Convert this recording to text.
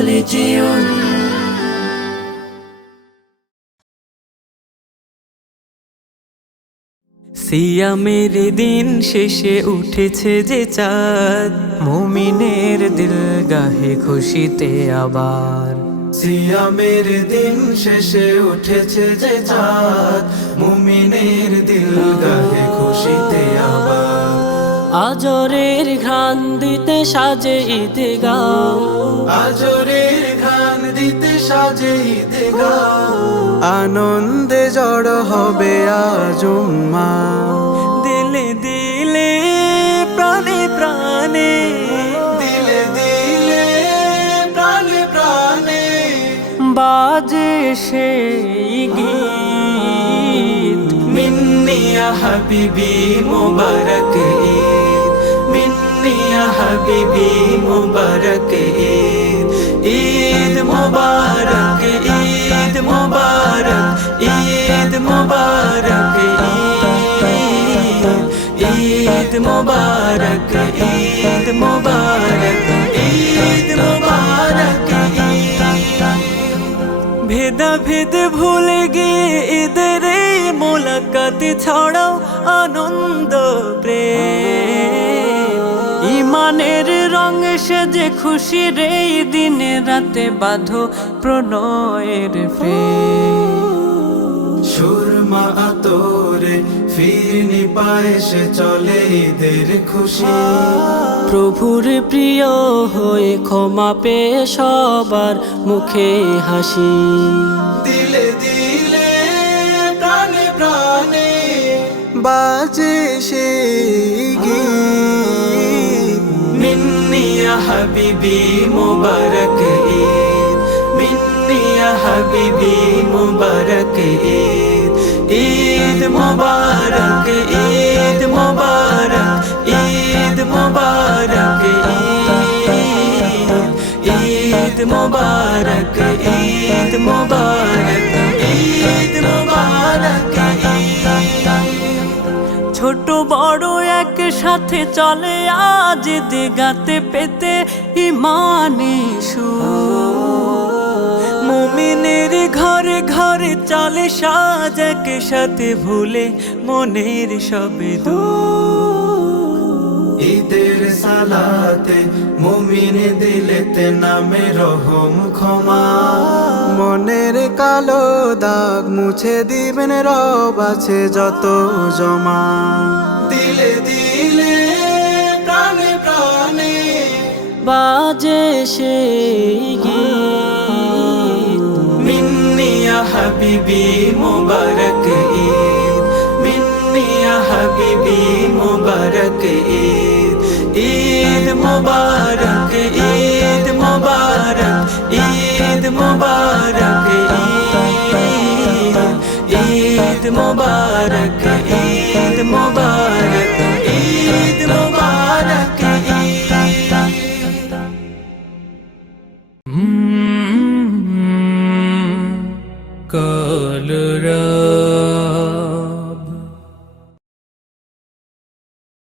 কলেজিয়ন। সিয়ামের দিন শেষে উঠেছে যে চাঁদ, মুমিনের দিল গাহে খুশিতে আবার। সিয়ামের দিন শেষে উঠেছে যে চাঁদ, মুমিনের দিল গাহে খুশিতে আবার। আজরের ঘ্রাণ দিতে সাজে ঈদগাহ, আজরের ঘ্রাণ দিতে সাজে ঈদগাহ। আনন্দে জড় হবে আজ উম্মাহ, দিলে দিলে প্রাণে প্রাণে, দিলে দিলে প্রাণে প্রাণে। বাজে সেই গীত, মিন্নি ইয়া হাবিবি মুবারক ঈদ, মিন্নি ইয়া হাবিবি মুবারক ঈদ। ঈদ মুবারক, ঈদ মুবারক, ঈদ মুবারক ঈদ, ঈদ মুবারক, ঈদ মুবারক, ঈদ মুবারক ঈদ। ভেদা ভেদ ভুলে গিয়ে ঈদের এই মোলাকাত ছড়াও আনন্দ প্রেম। ইমানের রঙে সেজে খুশির এই দিনে রাতে বাঁধো প্রণয়ের প্রেম। সুরমা আতরে ফিরনি পায়েসে চলে ঈদের খুশি। প্রভুর প্রিয় হয়ে ক্ষমা পেয়ে সবার মুখে হাসি। দিলে দিলে প্রাণে প্রাণে বাজে সেই গীত। মিন্নি ইয়া হাবিবি মুবারক ঈদ, মিন্নি ইয়া হাবিবি মুবারক ঈদ। ঈদ মুবারক, ঈদ মুবারক, ঈদ মুবারক ঈদ, ঈদ মুবারক, ঈদ মুবারক, ঈদ মুবারক ঈদ। ছোট বড় একসাথে চলে আজ দিগাতে পেতে ইমানি সুর। মুমিনের ঘরে ঘরে চলে সাজ একসাথে ভুলে মনের সবে দুঃখ। ঈদের সালাতে মুমিন দিলেতে নামে রহম ক্ষমা। মনের কালো দাগ মুছে দিবেন রব আছে যত জমা। দিলে দিলে প্রাণে প্রাণে বাজে সেই গীত, মিন্নি ইয়া হাবিবি মুবারক ঈদ, মিন্নি ইয়া হাবিবি মুবারক ঈদ। ঈদ মুবারক, ঈদ মুবারক, ঈদ মুবারক ঈদ, ঈদ মুবারক, ঈদ মুবারক, ঈদ মুবারক ঈদ। কা